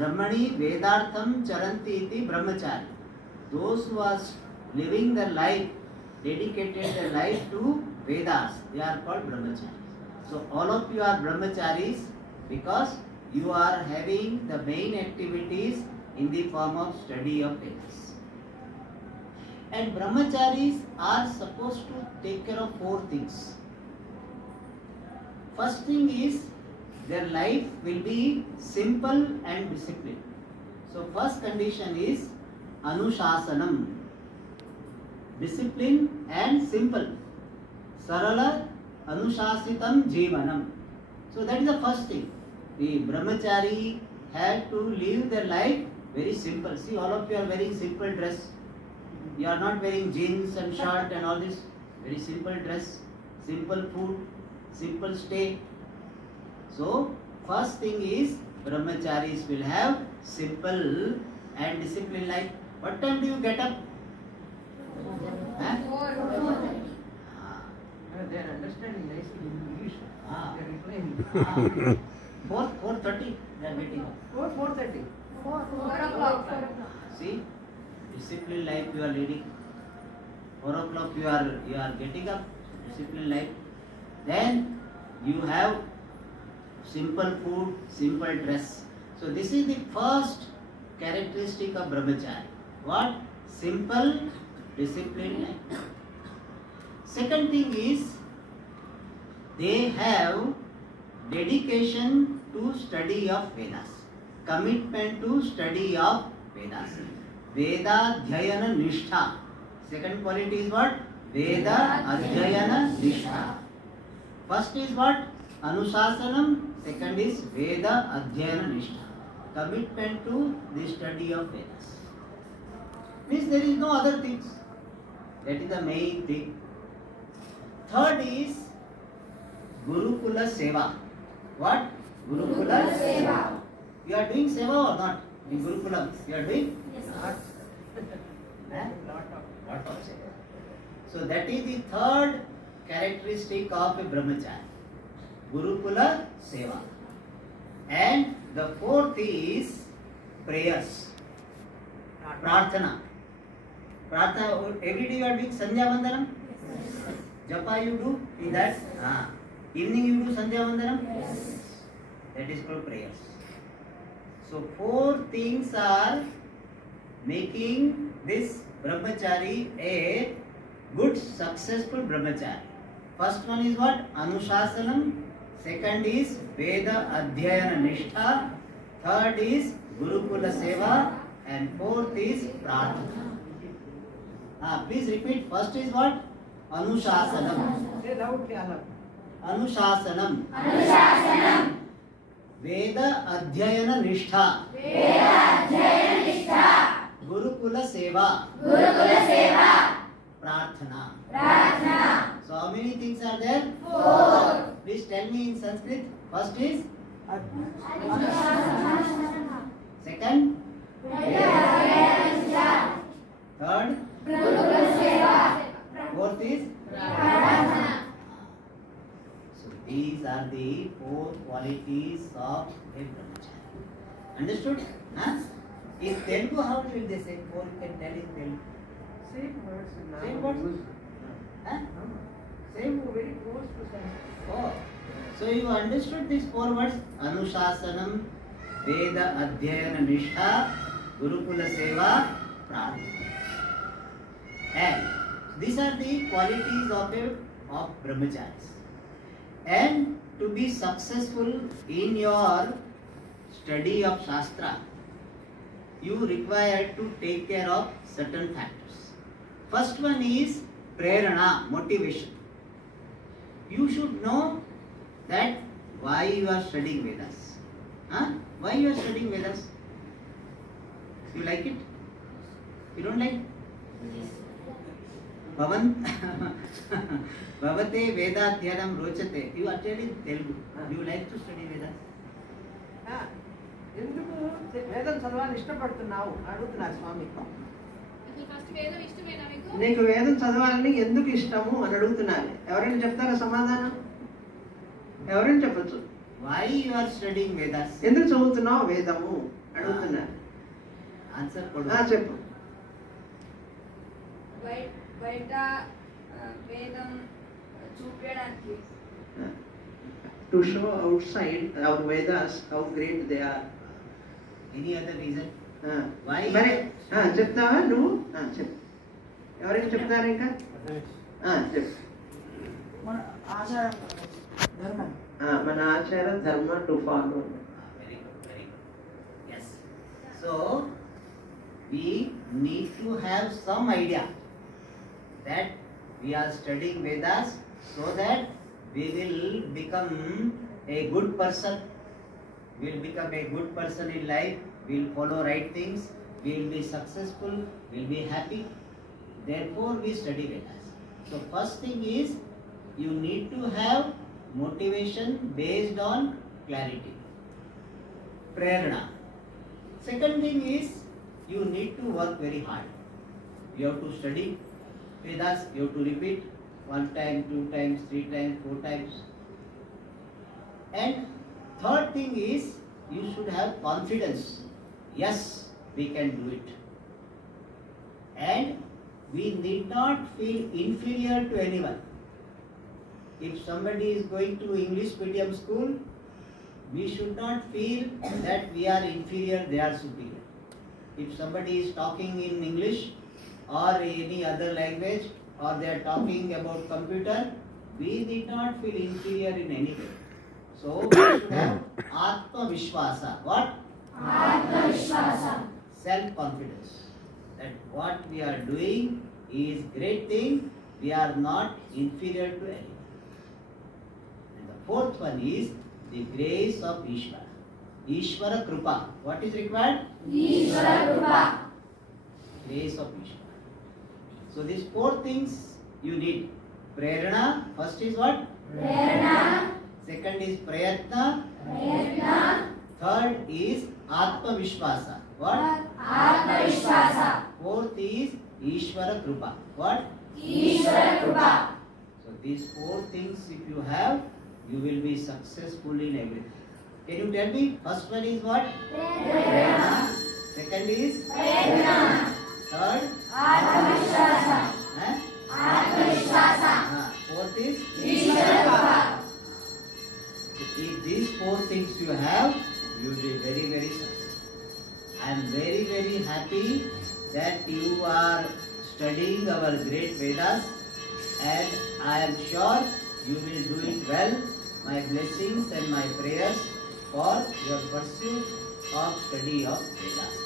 Brahmani Vedartham Charanti iti Brahmachari. Those who are living their life, dedicated their life to Vedas, they are called Brahmacharis. So all of you are Brahmacharis because you are having the main activities in the form of study of Vedas. And Brahmacharis are supposed to take care of 4 things. First thing is, their life will be simple and disciplined. So first condition is Anushasanam, discipline and simple. Sarala Anushasitam Jivanam. So that is the first thing. The Brahmachari have to live their life very simple. See, all of you are wearing simple dress. You are not wearing jeans and shirt and all this. Very simple dress, simple food, simple stay. So, first thing is Brahmacharis will have simple and disciplined life. What time do you get up? 4. They are understanding nicely English. They are replying. 4:30 they are getting up. 4:30. 4 o'clock. See, disciplined life you are leading. 4 o'clock you are getting up. Disciplined life. Then you have simple food, simple dress. So this is the first characteristic of Brahmachari. What? Simple, disciplined life. Second thing is, they have dedication to study of Vedas. Commitment to study of Vedas. Veda Adhyayana Nishtha. Second quality is what? Veda Adhyayana Nishtha. First is what? Anusasanam. Second is Veda Adhyayana Nishtha. Commitment to the study of Vedas. Means there is no other things. That is the main thing. Third is Gurukula Seva. What? Gurukula Seva. You are doing Seva or not? In Gurukulam, you are doing? Yes. Lot of Seva. So that is the third characteristic of a Brahmachari. Gurukula Seva. And the fourth is prayers. Prarthana. Prarthana, every day you are doing Sandhya Vandanam? Yes. Japa you do in that? Evening you do Sandhya Vandanam? Yes. That is called prayers. So 4 things are making this Brahmachari a good, successful Brahmachari. First one is what? Anushasanam. Second is Veda Adhyayana Nishtha. Third is Gurukula Seva. And fourth is Prarthana. Please repeat. First is what? Anushasanam. Say loudly, Allah. Anushasanam. Anushasanam. Veda Adhyayana Nishtha. Veda Adhyayana Nishtha. Gurukula Seva. Gurukula Seva. Prarthana. Prarthana. So how many things are there? 4. Please tell me in Sanskrit. First is? Anushasanam. Second? Veda Adhyayana Nishtha. Third? Gurukula Seva. Fourth is? Prarthana. So these are the 4 qualities of a Brahmachari. Understood? In Telugu, how will they say 4? You can tell in Telugu. Same words. Same words? Same, very close to same. Oh. So you understood these 4 words? Anushasanam, Veda Adhyayana Nishtha, Gurukula Seva, Prarthana. And these are the qualities of Brahmacharis. And to be successful in your study of Shastra, you require to take care of certain factors. First one is prerana, motivation. You should know that why you are studying Vedas. Why you are studying Vedas? You like it? You don't like? Bhavate Vedadhyanam Rochate. You are studying Telugu. You like to study Vedas? ఎందుకు వేదం చదవాలని ఇష్టపడుతున్నావు అడుగుతున్నారు స్వామి. నీకు వేదం చదవాలని ఎందుకు ఇష్టము అని అడుగుతున్నారు. ఎవరైనా చెప్తారా సమాధానం? ఎవరైనా చెప్పచ్చు. Why you are studying Vedas? ఎందుకు చదువుతున్నావు వేదము? ఆన్సర్ చెప్పు. బయట వేదం చూపించడానికి. To show outside our Vedas how great they are. Any other reason? మరి చెప్తావా నువ్వు? చెప్పు. ఎవరైనా చెప్తారా ఇంకా? చెప్పు. మన ఆచారం ధర్మం. మన ఆచార ధర్మ to follow. Very good, very good. Yes. So we need to have some idea that we are studying Vedas so that we will become a good person. We will become a good person in life. We will follow right things. We will be successful. We will be happy. Therefore, we study Vedas. So first thing is you need to have motivation based on clarity. Prerna. Second thing is you need to work very hard. You have to study Vedas, you have to repeat 1 time, 2 times, 3 times, 4 times. And third thing is you should have confidence. Yes, we can do it. And we need not feel inferior to anyone. If somebody is going to English medium school, we should not feel that we are inferior, they are superior. If somebody is talking in English or any other language, or they are talking about computer, we need not feel inferior in any way. So we should have Atma Vishwasa. What? Atma Vishwasa. Self-confidence. That what we are doing is great thing. We are not inferior to anyone. And the fourth one is the grace of Ishvara. Ishvara Krupa. What is required? Ishvara Krupa. Grace of Ishvara. So these 4 things you need. Prerna. First is what? Prerna. Second is Prayatna. Prayatna. Third is Atma Vishwasa. What? Atma Vishwasa. Fourth is Ishvara Krupa. What? Ishvara Krupa. So these 4 things if you have, you will be successful in everything. Can you tell me? First one is what? Prerna. Second is? Prerna. Third? Atma Vishwasa. Huh? Atma Vishwasa. Fourth is? Ishvara Krupa. So if these 4 things you have, you will be very, very successful. I am very, very happy that you are studying our great Vedas, and I am sure you will do it well. My blessings and my prayers for your pursuit of study of Vedas.